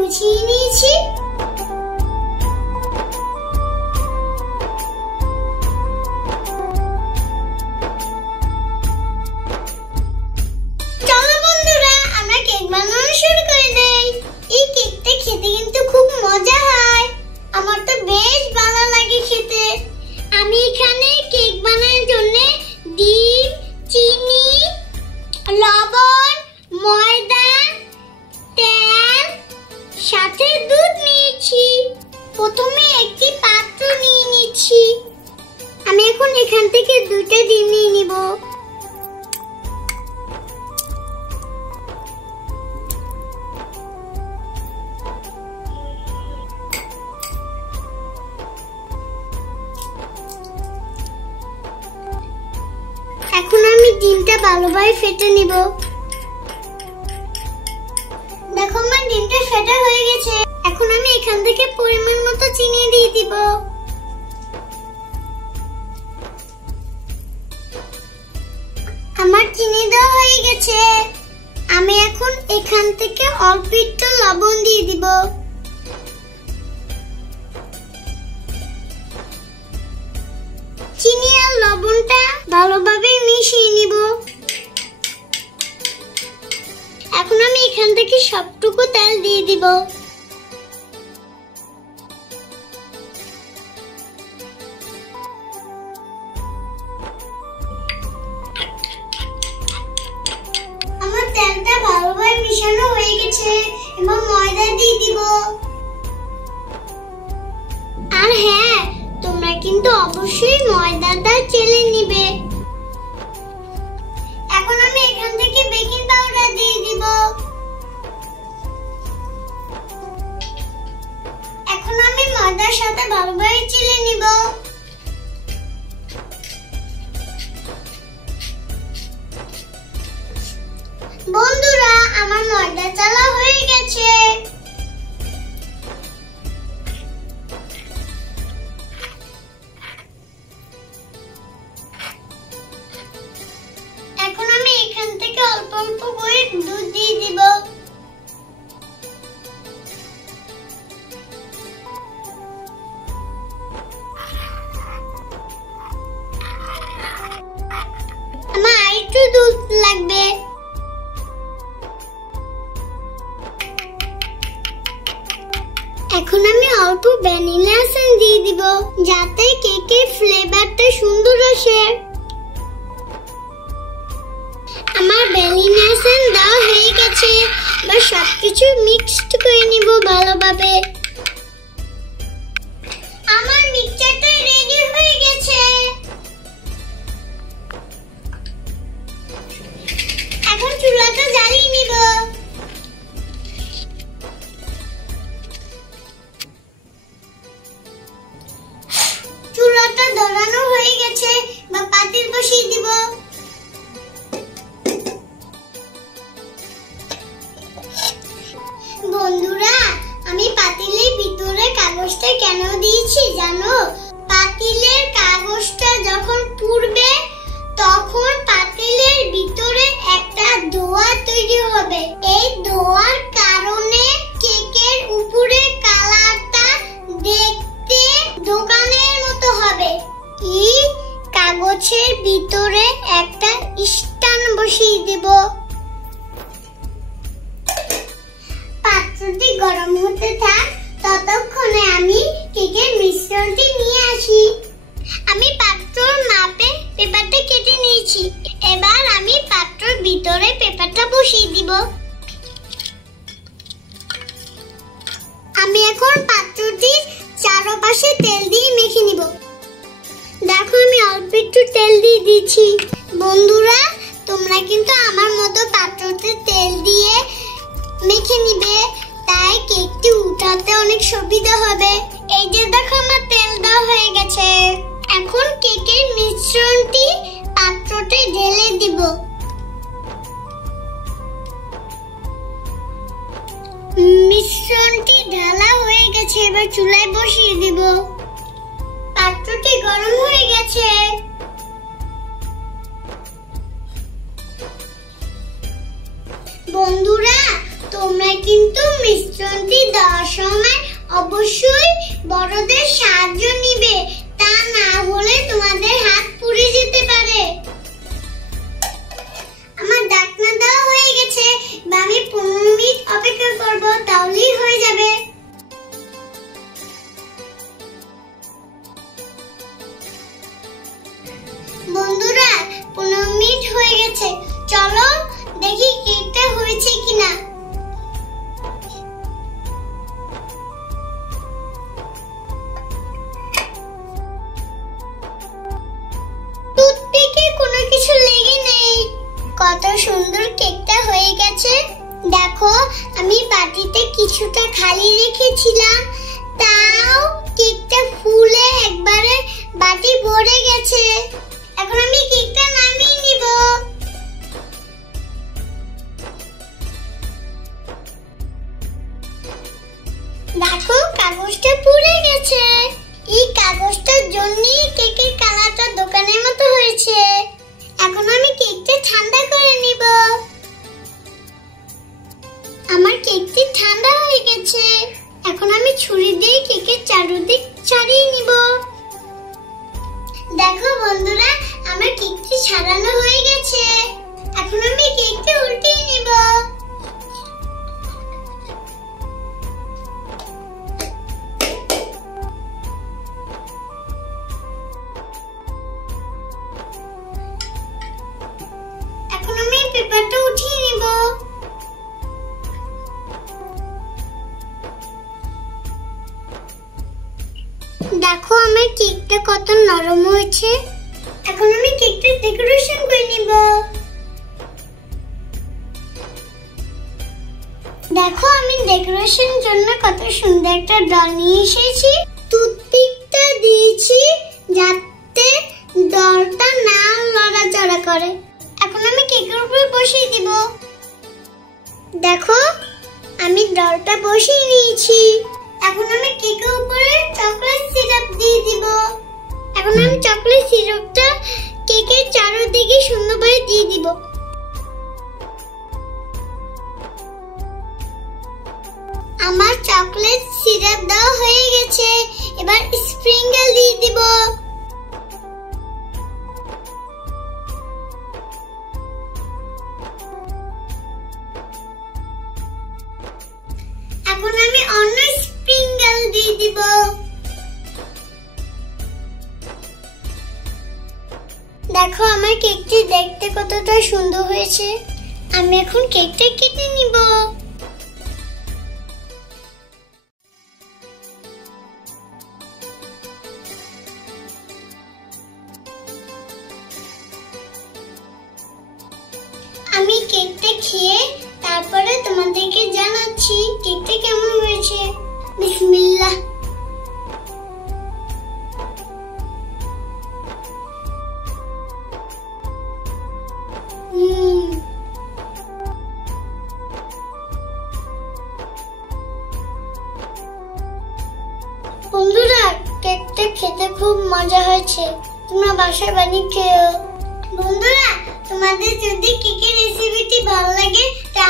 গুছিয়ে নিয়েছি। চলো বন্ধুরা, আমরা কেক বানানো শুরু করে দেই। এই কেকটা খেতে কিন্তু খুব মজা হয়, আমার তো বেশ ভালো লাগে খেতে। আমি এখানে কেক বানানোর জন্য ডিম, চিনি, লবণ, ময়দা, তেল, সাথে দুধ নিয়েছি। প্রথমে একটি পাত্র নিয়ে নিচ্ছি। আমি এখন এখান থেকে দুটো ডিম নিয়ে নিব। এখন আমি ডিমটা ভালোভাবে ফেটে নিব। দেখো আমার ডিমটা ফেটা হয়ে গেছে। এখন আমি এখান থেকে পরিমাণ মতো চিনি দিয়ে দিব। আমার চিনি দেওয়া হয়ে গেছে। আমি এখন এখান থেকে অল্প একটু লবণ দিয়ে দিব। চিনি আর লবণটা ভালোভাবে মিশিয়ে নিব। এখন আমি এখান থেকে সবটুকু তেল দিয়ে দিব। আমার তেলটা ভালোভাবে মিশানো হয়ে গেছে। এবার ময়দা দিয়ে দিব। আর হ্যাঁ, তোমরা কিন্তু অবশ্যই ময়দাটা চেলে নিবে। এখন আমি এখান থেকে বেকিং পাউডার দিয়ে দিব। এখন আমি ময়দার সাথে ভালোভাবে চেলে নিব। বন্ধুরা, আমার ময়দা চালা হয়ে গেছে। এখন আমি এখান থেকে অল্প অল্প করে দুধ দিয়ে দিব। আমার আরেকটু দুধ লাগবে। এখন আমি অল্প ভ্যানিলা এসেন্স দিয়ে দিব, যাতে কেকের ফ্লেভারটা সুন্দর আসে। আমার ভ্যানিলা এসেন্স দেওয়া হয়ে গেছে। এবার সবকিছু মিক্সড করে নিব ভালোভাবে। আমার মিক্সচারটা রেডি হয়ে গেছে। এখন চুলাটা জ্বালিয়ে নিব। চুলাটা ধরানো হয়ে গেছে, বা পাতিল বসিয়ে দিব। বন্ধুরা, আমি পাতিলের ভিতরে কাগজটা কেন দিয়েছি জানো? পাতিলের কাগজটা যখন পুড়বে তখন পাতিলের ভিতরে একটা ধোঁয়া তৈরি হবে। এই ধোঁয়ার কারণে কেকের উপরে কালারটা দেখতে দোকানের মতো হবে। এই কাগজের ভিতরে একটা স্ট্যান্ড বসিয়ে দেব। পাত্রটি গরম হতে থাক, ততক্ষণে আমি কেকের মিশ্রণটি নিয়ে আসি। আমি পাত্রর মাপে পেপারটা কেটে নিয়েছি। এবার আমি পাত্রর ভিতরে পেপারটা বসিয়ে দিব। আমি এখন পাত্রটির চারপাশে তেল দিয়ে মেখে নিব। দেখো আমি অল্প একটু তেল দিয়ে দিচ্ছি। বন্ধুরা, তোমরা কিন্তু আমার মতো পাত্রতে তেল দিয়ে মেখে নিবে, তাই কেকটি উঠাতে অনেক সুবিধা হবে। এই যে দেখো আমার তেল দেওয়া হয়ে গেছে। এখন কেকের মিশ্রণটি পাত্রতে ঢেলে দিব। মিশ্রণটি ঢালা হয়ে গেছে। এবার চুলায় বসিয়ে দিব। পাত্রটি গরম হয়ে গেছে। বন্ধুরা, তোমরা কিন্তু মিশ্রণটি সবসময় অবশ্যই বড়দের সাহায্য নিবে, তা না হলে তোমাদের হাত পুড়ে যেতে পারে। আমার ডাকনা দেওয়া হয়ে গেছে, আমি 15 মিনিট অপেক্ষা করব, তাহলেই হয়ে যাবে। বন্ধুরা 15 মিনিট হয়ে গেছে, চলো দেখি কেকটা হয়েছে কিনা। টুথপিকে কোনো কিছু লেগে নেই, কত সুন্দর কেকটা হয়ে গেছে। দেখো আমি বাটিতে কিছুটা খালি রেখেছিলাম, তাও কেকটা ফুলে একবারে বাটি ভরে গেছে। এখন আমি কেকটা নামিয়ে নিব। দেখো কাগজটা পুড়ে গেছে, এই কাগজটার জন্যই কেকের কালারটা দোকানের মতো হয়েছে। এখন আমি কেকটা ঠান্ডা করে নিব। আমার কেকটি ঠান্ডা হয়ে গেছে, এখন আমি ছুরি দিয়ে কেকের চারদিক ছাড়িয়ে নিব। দেখো বন্ধুরা আমার কেকটি ছাড়ানো হয়ে গেছে, এখন আমি কেকটি উল্টিয়ে নিব। এখন আমি পেপারটা উঠিয়ে নিব। দেখো আমার কেকটা কত নরম হয়েছে। এখন আমি কেকটা ডেকোরেশন করে নিব। দেখো আমি ডেকোরেশন জন্য কত সুন্দর একটা ডল নিয়ে এসেছি। টুথপিকটা দিয়েছি যাতে ডলটা না নড়াচড়া করে। এখন আমি কেকের উপর বসিয়ে দিব। দেখো আমি ডলটা বসিয়ে নিয়েছি, এখন আমি কেকের উপরে চকলেট সিরাপ দিয়ে দিব। এখন আমি চকলেট সিরাপটা কেকের চারদিকে সুন্দরভাবে দিয়ে দিব। আমার চকলেট সিরাপ দেওয়া হয়ে গেছে, এবার স্প্রিংকেল দিয়ে দিব। এখন আমি অন্য স্প্রিংকেল দিয়ে দিব। দেখো আমার কেকটি দেখতে কতটা সুন্দর হয়েছে। আমি এখন কেকটা কেটে নিব। আমি কেকটা খেয়ে তারপরে তোমাদেরকে জানাচ্ছি কেকটা কেমন হয়েছে। বিসমিল্লাহ। বন্ধুরা কেকটা খেতে খুব মজা হয়েছে, তোমরা বাসায় বানিয়ে খেও। বন্ধুরা তোমাদের যদি কেকের রেসিপিটি ভালো লাগে তা